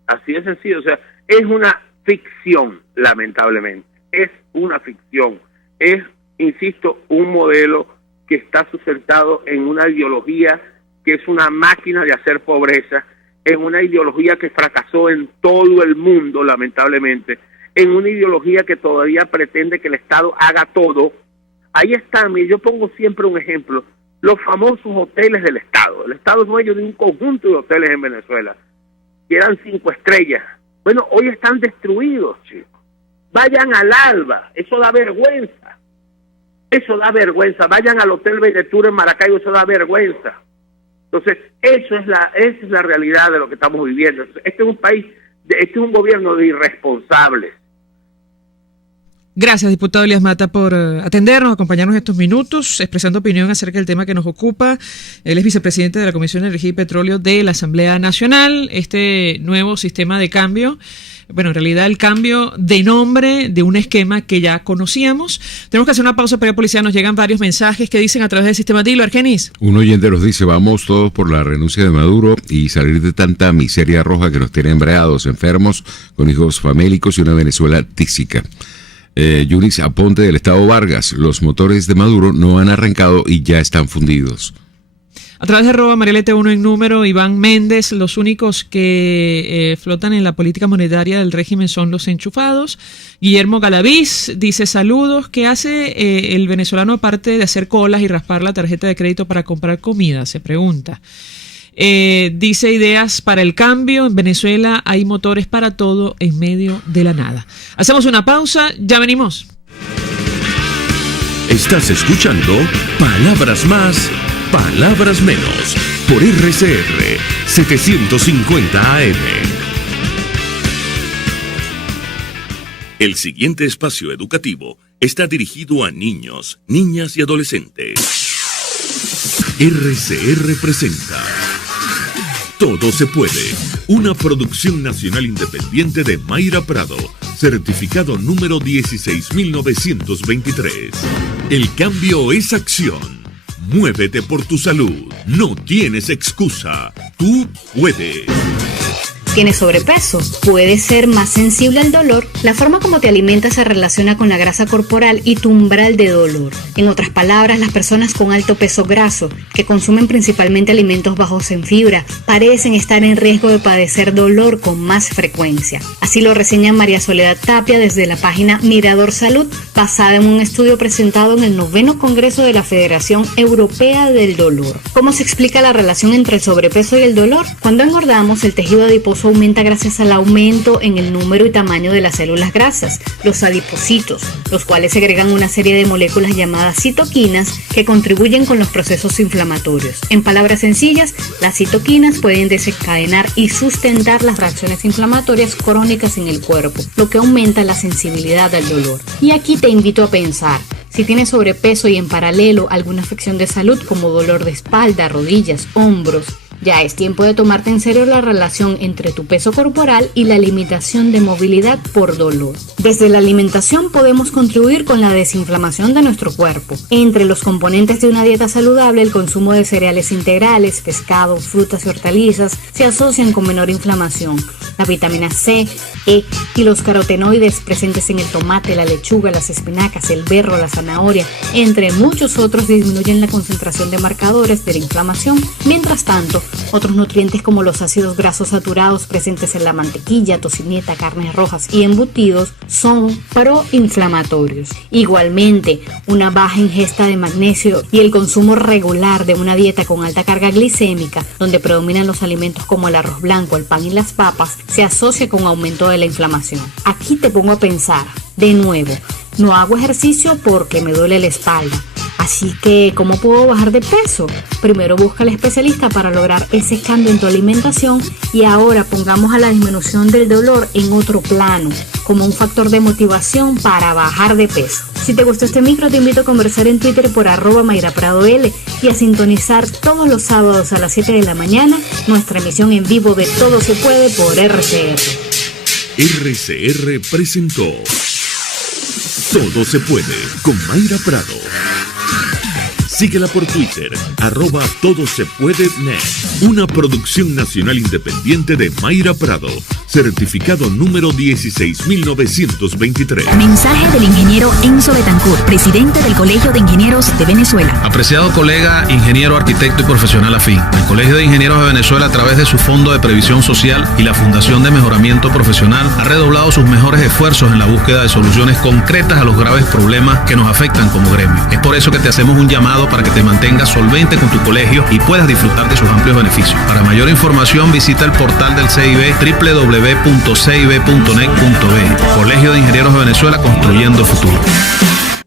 Así de sencillo, o sea, es una ficción, lamentablemente. Es una ficción. Es, insisto, un modelo que está sustentado en una ideología que es una máquina de hacer pobreza, en una ideología que fracasó en todo el mundo, lamentablemente, en una ideología que todavía pretende que el Estado haga todo. Ahí está, yo pongo siempre un ejemplo, los famosos hoteles del Estado. El Estado es dueño de un conjunto de hoteles en Venezuela. que eran 5 estrellas. Bueno, hoy están destruidos, chicos. Vayan al Alba, eso da vergüenza. Eso da vergüenza. Vayan al Hotel Benetur en Maracaibo, eso da vergüenza. Entonces, esa es la realidad de lo que estamos viviendo. Este es un país, este es un gobierno de irresponsables. Gracias, diputado Elías Mata, por atendernos, acompañarnos estos minutos, expresando opinión acerca del tema que nos ocupa. Él es vicepresidente de la Comisión de Energía y Petróleo de la Asamblea Nacional. Este nuevo sistema de cambio, bueno, en realidad el cambio de nombre de un esquema que ya conocíamos. Tenemos que hacer una pausa, pero policía, nos llegan varios mensajes que dicen a través del sistema Dilo, Argenis. Un oyente nos dice, vamos todos por la renuncia de Maduro y salir de tanta miseria roja que nos tiene embreados, enfermos, con hijos famélicos y una Venezuela tísica. Yunis Aponte del Estado Vargas, los motores de Maduro no han arrancado y ya están fundidos. A través de @MariaLT1 en número, Iván Méndez, los únicos que flotan en la política monetaria del régimen son los enchufados. Guillermo Galaviz dice, saludos, ¿qué hace el venezolano aparte de hacer colas y raspar la tarjeta de crédito para comprar comida? Se pregunta. Dice, ideas para el cambio, en Venezuela hay motores para todo en medio de la nada. Hacemos una pausa, ya venimos. Estás escuchando Palabras Más, Palabras Menos, por RCR 750 AM. El siguiente espacio educativo está dirigido a niños, niñas y adolescentes. RCR presenta Todo se puede, una producción nacional independiente de Mayra Prado, certificado número 16923. El cambio es acción. Muévete por tu salud. No tienes excusa. Tú puedes. ¿Tienes sobrepeso? ¿Puedes ser más sensible al dolor? La forma como te alimentas se relaciona con la grasa corporal y tu umbral de dolor. En otras palabras, las personas con alto peso graso, que consumen principalmente alimentos bajos en fibra, parecen estar en riesgo de padecer dolor con más frecuencia. Así lo reseña María Soledad Tapia desde la página Mirador Salud, basada en un estudio presentado en el 9º Congreso de la Federación Europea del Dolor. ¿Cómo se explica la relación entre el sobrepeso y el dolor? Cuando engordamos, el tejido adiposo aumenta gracias al aumento en el número y tamaño de las células grasas, los adipocitos, los cuales segregan una serie de moléculas llamadas citoquinas que contribuyen con los procesos inflamatorios. En palabras sencillas, las citoquinas pueden desencadenar y sustentar las reacciones inflamatorias crónicas en el cuerpo, lo que aumenta la sensibilidad al dolor. Y aquí te invito a pensar, si tienes sobrepeso y en paralelo alguna afección de salud como dolor de espalda, rodillas, hombros, ya es tiempo de tomarte en serio la relación entre tu peso corporal y la limitación de movilidad por dolor. Desde la alimentación podemos contribuir con la desinflamación de nuestro cuerpo. Entre los componentes de una dieta saludable, el consumo de cereales integrales, pescado, frutas y hortalizas se asocian con menor inflamación. La vitamina C, E y los carotenoides presentes en el tomate, la lechuga, las espinacas, el berro, la zanahoria, entre muchos otros, disminuyen la concentración de marcadores de la inflamación. Mientras tanto, otros nutrientes como los ácidos grasos saturados presentes en la mantequilla, tocineta, carnes rojas y embutidos son proinflamatorios. Igualmente, una baja ingesta de magnesio y el consumo regular de una dieta con alta carga glicémica, donde predominan los alimentos como el arroz blanco, el pan y las papas, se asocia con aumento de la inflamación. Aquí te pongo a pensar, de nuevo, no hago ejercicio porque me duele la espalda. Así que, ¿cómo puedo bajar de peso? Primero busca al especialista para lograr ese cambio en tu alimentación y ahora pongamos a la disminución del dolor en otro plano, como un factor de motivación para bajar de peso. Si te gustó este micro, te invito a conversar en Twitter por @MayraPradoL y a sintonizar todos los sábados a las 7 de la mañana nuestra emisión en vivo de Todo se puede por RCR. RCR presentó Todo se puede con Mayra Prado. Síguela por Twitter, @TodoSePuedeNet. Una producción nacional independiente de Mayra Prado, certificado número 16923. Mensaje del ingeniero Enzo Betancourt, presidente del Colegio de Ingenieros de Venezuela. Apreciado colega, ingeniero, arquitecto y profesional afín, el Colegio de Ingenieros de Venezuela, a través de su Fondo de Previsión Social y la Fundación de Mejoramiento Profesional, ha redoblado sus mejores esfuerzos en la búsqueda de soluciones concretas a los graves problemas que nos afectan como gremio. Es por eso que te hacemos un llamado para que te mantengas solvente con tu colegio y puedas disfrutar de sus amplios beneficios. Para mayor información, visita el portal del CIB, www.cib.net.be. Colegio de Ingenieros de Venezuela, construyendo futuro.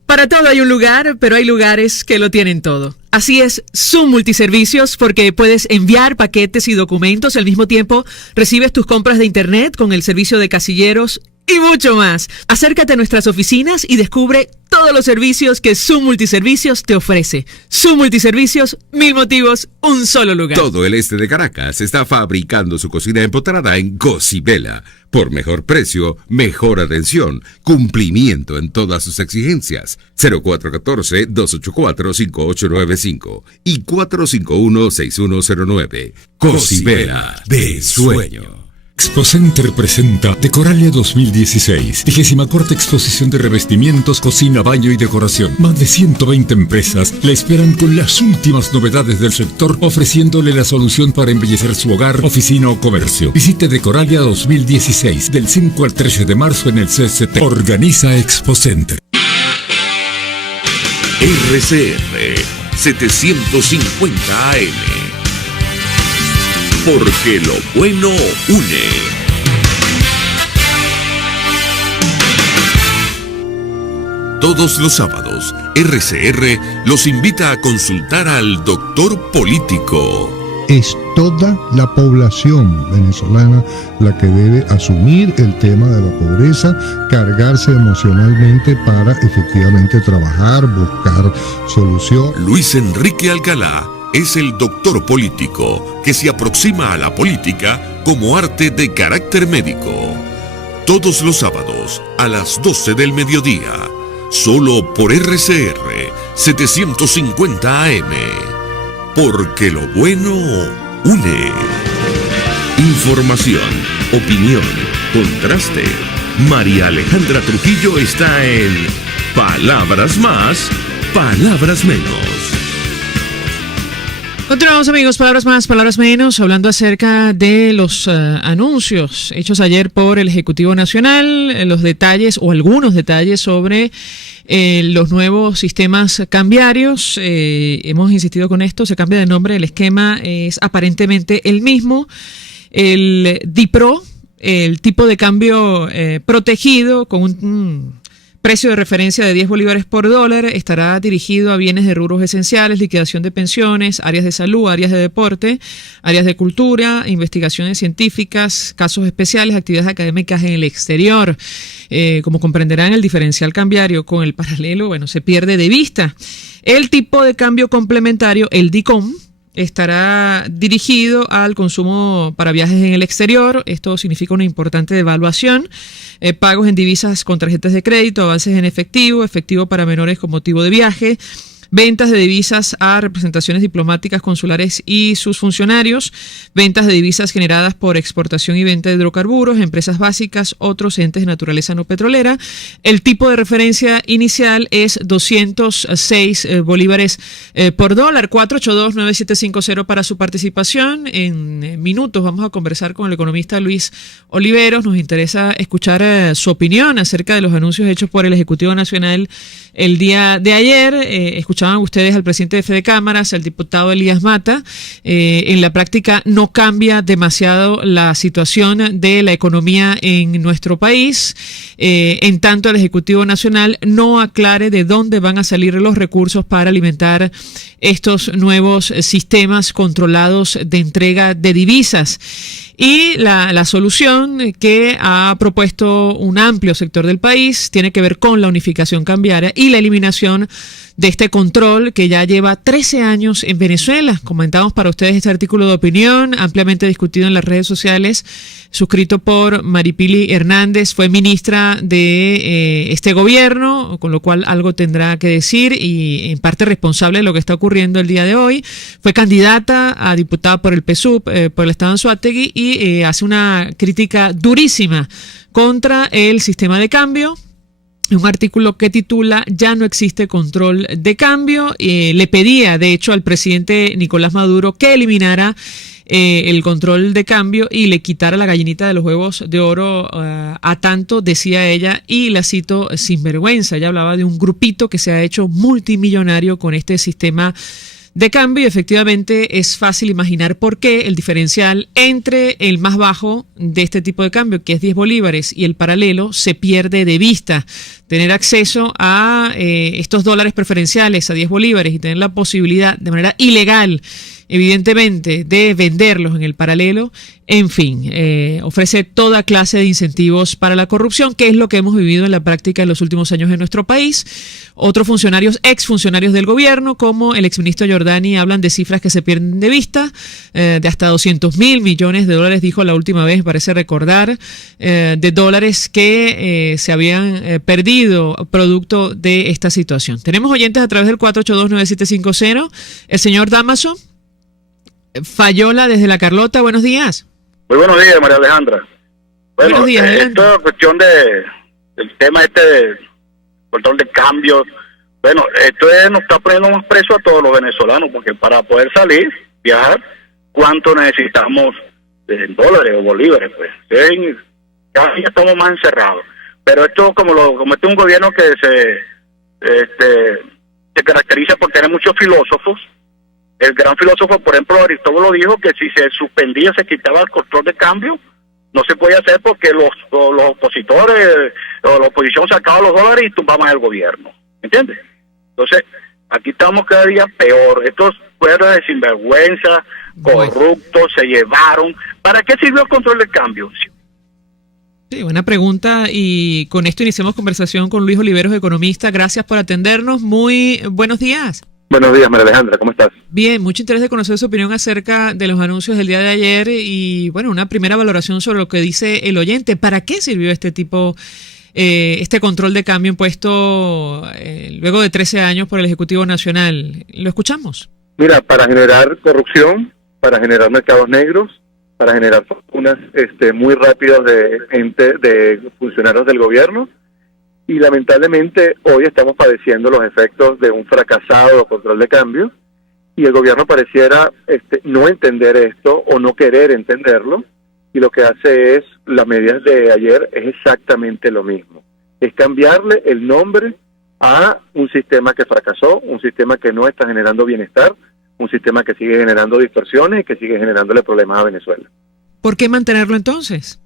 Para todo hay un lugar, pero hay lugares que lo tienen todo. Así es, Zoom Multiservicios, porque puedes enviar paquetes y documentos, al mismo tiempo recibes tus compras de internet con el servicio de casilleros y mucho más. Acércate a nuestras oficinas y descubre todos los servicios que Zoom Multiservicios te ofrece. Zoom Multiservicios, 1000 motivos, un solo lugar. Todo el este de Caracas está fabricando su cocina empotrada en Cocibela. Por mejor precio, mejor atención, cumplimiento en todas sus exigencias. 0414-284-5895 y 451-6109. Cocibela de sueño. Expocenter presenta Decoralia 2016, 24ª exposición de revestimientos, cocina, baño y decoración. Más de 120 empresas le esperan con las últimas novedades del sector, ofreciéndole la solución para embellecer su hogar, oficina o comercio. Visite Decoralia 2016 del 5 al 13 de marzo en el CCT. Organiza Expocenter. RCR 750 AM. Porque lo bueno une. Todos los sábados, RCR los invita a consultar al doctor político. Es toda la población venezolana la que debe asumir el tema de la pobreza, cargarse emocionalmente para efectivamente trabajar, buscar solución. Luis Enrique Alcalá es el doctor político que se aproxima a la política como arte de carácter médico. Todos los sábados a las 12 del mediodía, solo por RCR 750 AM. Porque lo bueno une. Información, opinión, contraste. María Alejandra Trujillo está en Palabras Más, Palabras Menos. Continuamos, amigos, palabras más, palabras menos, hablando acerca de los anuncios hechos ayer por el Ejecutivo Nacional, los detalles o algunos detalles sobre los nuevos sistemas cambiarios. Hemos insistido con esto, se cambia de nombre, el esquema es aparentemente el mismo. El DIPRO, el tipo de cambio protegido con un precio de referencia de 10 bolívares por dólar, estará dirigido a bienes de rubros esenciales, liquidación de pensiones, áreas de salud, áreas de deporte, áreas de cultura, investigaciones científicas, casos especiales, actividades académicas en el exterior. Como comprenderán, el diferencial cambiario con el paralelo, se pierde de vista. El tipo de cambio complementario, el DICOM, estará dirigido al consumo para viajes en el exterior. Esto significa una importante devaluación, pagos en divisas con tarjetas de crédito, avances en efectivo para menores con motivo de viaje, ventas de divisas a representaciones diplomáticas, consulares y sus funcionarios, ventas de divisas generadas por exportación y venta de hidrocarburos, empresas básicas, otros entes de naturaleza no petrolera. El tipo de referencia inicial es 206 bolívares por dólar. 482-9750 para su participación. En minutos vamos a conversar con el economista Luis Oliveros. Nos interesa escuchar su opinión acerca de los anuncios hechos por el Ejecutivo Nacional el día de ayer. Escuchaban ustedes al presidente de Fede Cámaras, al diputado Elías Mata. En la práctica no cambia demasiado la situación de la economía en nuestro país, en tanto el Ejecutivo Nacional no aclare de dónde van a salir los recursos para alimentar estos nuevos sistemas controlados de entrega de divisas. Y la solución que ha propuesto un amplio sector del país tiene que ver con la unificación cambiaria y la eliminación de este control que ya lleva 13 años en Venezuela. Comentamos para ustedes este artículo de opinión, ampliamente discutido en las redes sociales, suscrito por Maripili Hernández. Fue ministra de este gobierno, con lo cual algo tendrá que decir y en parte responsable de lo que está ocurriendo el día de hoy. Fue candidata a diputada por el PSUV, por el estado de Anzoátegui, y hace una crítica durísima contra el sistema de cambio. Un artículo que titula "Ya no existe control de cambio". Le pedía, de hecho, al presidente Nicolás Maduro que eliminara el control de cambio y le quitara la gallinita de los huevos de oro a tanto, decía ella, y la cito, sinvergüenza. Ella hablaba de un grupito que se ha hecho multimillonario con este sistema de cambio, y efectivamente es fácil imaginar por qué el diferencial entre el más bajo de este tipo de cambio, que es 10 bolívares, y el paralelo se pierde de vista. Tener acceso a estos dólares preferenciales a 10 bolívares y tener la posibilidad de manera ilegal, evidentemente, de venderlos en el paralelo, en fin, ofrece toda clase de incentivos para la corrupción, que es lo que hemos vivido en la práctica en los últimos años en nuestro país. Otros funcionarios, exfuncionarios del gobierno, como el exministro Giordani, hablan de cifras que se pierden de vista, de hasta 200.000 millones de dólares, dijo la última vez, parece recordar, de dólares que se habían perdido producto de esta situación. Tenemos oyentes a través del 482-9750. El señor Damaso Fayola desde La Carlota, buenos días. Muy buenos días, María Alejandra. Bueno, buenos días, esto es cuestión del tema de control de cambio. Bueno, nos está poniendo más preso a todos los venezolanos, porque para poder salir, viajar, ¿cuánto necesitamos en dólares o bolívares? Pues cada día estamos más encerrados. Pero esto, como este es un gobierno que se caracteriza por tener muchos filósofos. El gran filósofo, por ejemplo, Aristóbulo dijo que si se suspendía, se quitaba el control de cambio, no se podía hacer porque los opositores o la oposición sacaban los dólares y tumbaban el gobierno. ¿Entiendes? Entonces, aquí estamos cada día peor. Estos cuerdas de sinvergüenza, corruptos, se llevaron. ¿Para qué sirvió el control de cambio? Sí, buena pregunta, y con esto iniciamos conversación con Luis Oliveros, economista. Gracias por atendernos. Muy buenos días. Buenos días, María Alejandra, ¿cómo estás? Bien, mucho interés de conocer su opinión acerca de los anuncios del día de ayer y, bueno, una primera valoración sobre lo que dice el oyente. ¿Para qué sirvió este control de cambio impuesto luego de 13 años por el Ejecutivo Nacional? ¿Lo escuchamos? Mira, para generar corrupción, para generar mercados negros, para generar fortunas muy rápidas de funcionarios del gobierno. Y lamentablemente hoy estamos padeciendo los efectos de un fracasado control de cambio, y el gobierno pareciera no entender esto o no querer entenderlo, y lo que hace es, las medidas de ayer es exactamente lo mismo, es cambiarle el nombre a un sistema que fracasó, un sistema que no está generando bienestar, un sistema que sigue generando distorsiones y que sigue generándole problemas a Venezuela. ¿Por qué mantenerlo entonces?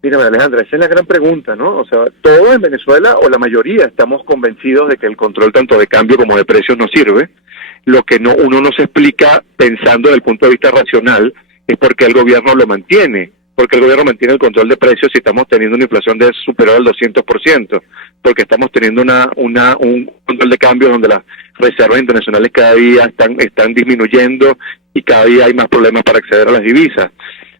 Mira, Alejandra, esa es la gran pregunta, ¿no? O sea, todos en Venezuela, o la mayoría, estamos convencidos de que el control tanto de cambio como de precios no sirve. Lo que uno no se explica pensando desde el punto de vista racional es por qué el gobierno lo mantiene. Porque el gobierno mantiene el control de precios si estamos teniendo una inflación superior al 200%, porque estamos teniendo un control de cambio donde las reservas internacionales cada día están disminuyendo y cada día hay más problemas para acceder a las divisas.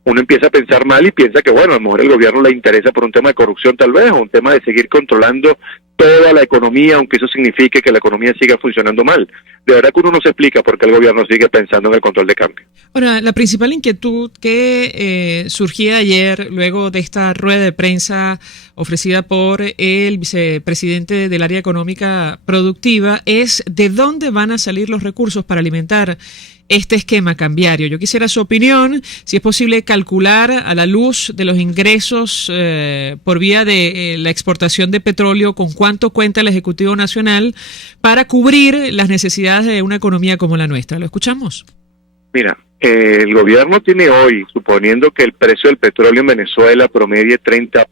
Uno empieza a pensar mal y piensa que, bueno, a lo mejor el gobierno le interesa por un tema de corrupción tal vez, o un tema de seguir controlando toda la economía, aunque eso signifique que la economía siga funcionando mal. De verdad que uno no se explica por qué el gobierno sigue pensando en el control de cambio. Ahora, la principal inquietud que surgía ayer, luego de esta rueda de prensa ofrecida por el vicepresidente del área económica productiva, es de dónde van a salir los recursos para alimentar este esquema cambiario. Yo quisiera su opinión, si es posible calcular a la luz de los ingresos por vía de la exportación de petróleo, con cuánto cuenta el Ejecutivo Nacional para cubrir las necesidades de una economía como la nuestra. ¿Lo escuchamos? Mira, el gobierno tiene hoy, suponiendo que el precio del petróleo en Venezuela promedie 30,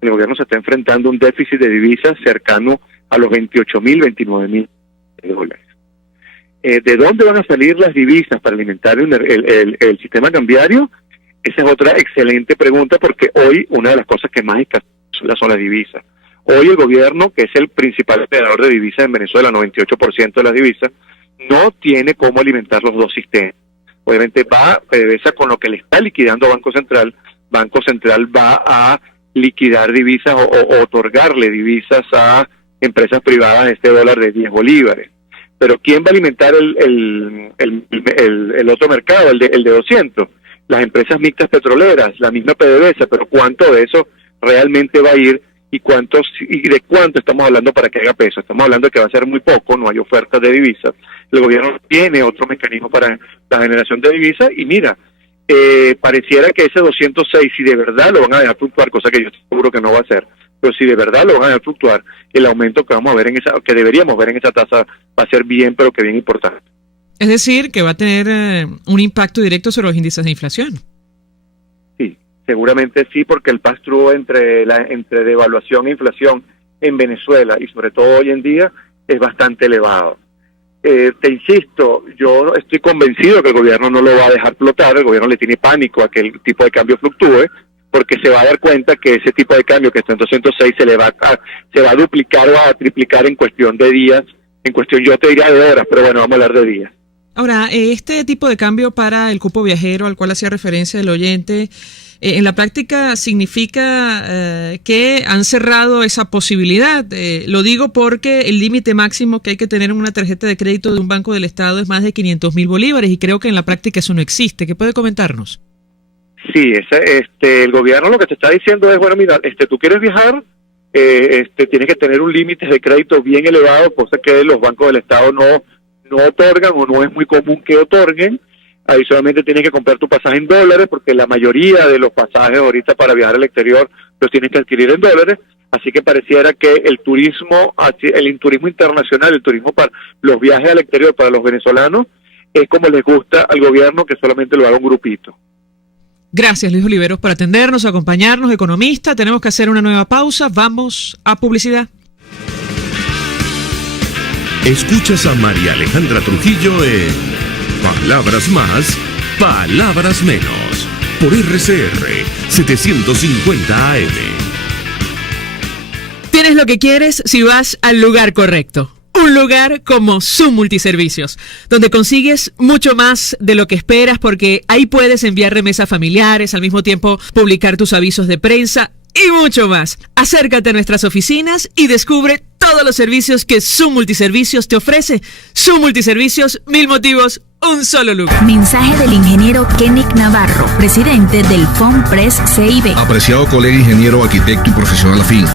el gobierno se está enfrentando a un déficit de divisas cercano a los 29.000 dólares. ¿De dónde van a salir las divisas para alimentar el sistema cambiario? Esa es otra excelente pregunta, porque hoy una de las cosas que más escasean son las divisas. Hoy el gobierno, que es el principal generador de divisas en Venezuela, 98% de las divisas, no tiene cómo alimentar los dos sistemas. Obviamente PDVSA con lo que le está liquidando Banco Central va a liquidar divisas o otorgarle divisas a empresas privadas de este dólar de 10 bolívares. Pero ¿quién va a alimentar el otro mercado, el de 200? Las empresas mixtas petroleras, la misma PDVSA, pero ¿cuánto de eso realmente va a ir y de cuánto estamos hablando para que haga peso? Estamos hablando de que va a ser muy poco, no hay ofertas de divisas. El gobierno tiene otro mecanismo para la generación de divisas y mira, pareciera que ese 206, si de verdad lo van a dejar fluctuar, cosa que yo estoy seguro que no va a ser, pero si de verdad lo van a dejar fluctuar, el aumento que vamos a ver que deberíamos ver en esa tasa va a ser bien, pero que bien importante. Es decir, que va a tener un impacto directo sobre los índices de inflación. Sí, seguramente sí, porque el pass-through entre devaluación e inflación en Venezuela y sobre todo hoy en día es bastante elevado. Te insisto, yo estoy convencido que el gobierno no lo va a dejar flotar, el gobierno le tiene pánico a que el tipo de cambio fluctúe, porque se va a dar cuenta que ese tipo de cambio que está en 206 se va a duplicar o a triplicar en cuestión de días, yo te diría de horas, pero bueno, vamos a hablar de días. Ahora, este tipo de cambio para el cupo viajero al cual hacía referencia el oyente, en la práctica significa que han cerrado esa posibilidad. Lo digo porque el límite máximo que hay que tener en una tarjeta de crédito de un banco del Estado es más de 500.000 bolívares y creo que en la práctica eso no existe. ¿Qué puede comentarnos? Sí, el gobierno lo que te está diciendo es, bueno, mira, tú quieres viajar, tienes que tener un límite de crédito bien elevado, cosa que los bancos del Estado no otorgan o no es muy común que otorguen. Adicionalmente tienes que comprar tu pasaje en dólares, porque la mayoría de los pasajes ahorita para viajar al exterior los tienes que adquirir en dólares, así que pareciera que el turismo internacional, el turismo para los viajes al exterior para los venezolanos, es como les gusta al gobierno que solamente lo haga un grupito. Gracias, Luis Oliveros, por atendernos, acompañarnos, economista. Tenemos que hacer una nueva pausa. Vamos a publicidad. Escuchas a María Alejandra Trujillo en Palabras Más, Palabras Menos, por RCR 750 AM. Tienes lo que quieres si vas al lugar correcto. Un lugar como Zoom Multiservicios, donde consigues mucho más de lo que esperas, porque ahí puedes enviar remesas familiares, al mismo tiempo publicar tus avisos de prensa y mucho más. Acércate a nuestras oficinas y descubre todos los servicios que Zoom Multiservicios te ofrece. Zoom Multiservicios, 1000 motivos, un solo lugar. Mensaje del ingeniero Kenick Navarro, presidente del FOMPRES CIB. Apreciado colega ingeniero, arquitecto y profesional afín.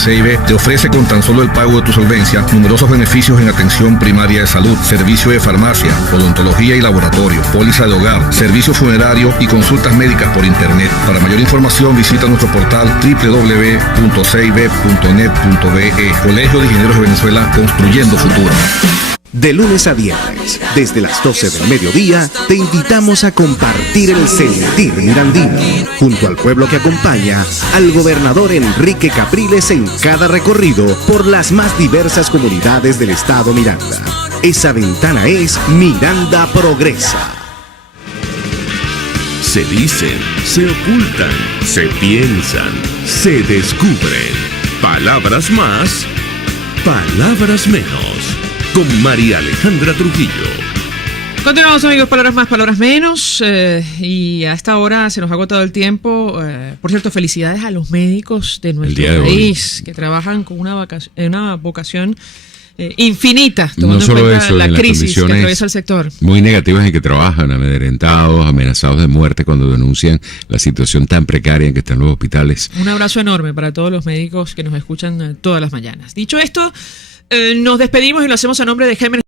CIB te ofrece con tan solo el pago de tu solvencia numerosos beneficios en atención primaria de salud, servicio de farmacia, odontología y laboratorio, póliza de hogar, servicio funerario y consultas médicas por internet. Para mayor información visita nuestro portal www.cib.net.be. Colegio de Ingenieros de Venezuela, construyendo futuro. De lunes a viernes, desde las 12 del mediodía, te invitamos a compartir el sentir mirandino, junto al pueblo que acompaña al gobernador Enrique Capriles en cada recorrido por las más diversas comunidades del estado Miranda. Esa ventana es Miranda Progresa. Se dicen, se ocultan, se piensan, se descubren. Palabras más, palabras menos. Con María Alejandra Trujillo. Continuamos, amigos, palabras más, palabras menos, y a esta hora se nos ha agotado el tiempo. Por cierto, felicidades a los médicos de nuestro país que trabajan con una vocación infinita, tomando no solo en cuenta eso, la en crisis que atraviesa el sector. Muy negativas en que trabajan, amedrentados, amenazados de muerte cuando denuncian la situación tan precaria en que están los hospitales. Un abrazo enorme para todos los médicos que nos escuchan todas las mañanas. Dicho esto, nos despedimos y lo hacemos a nombre de Gémenes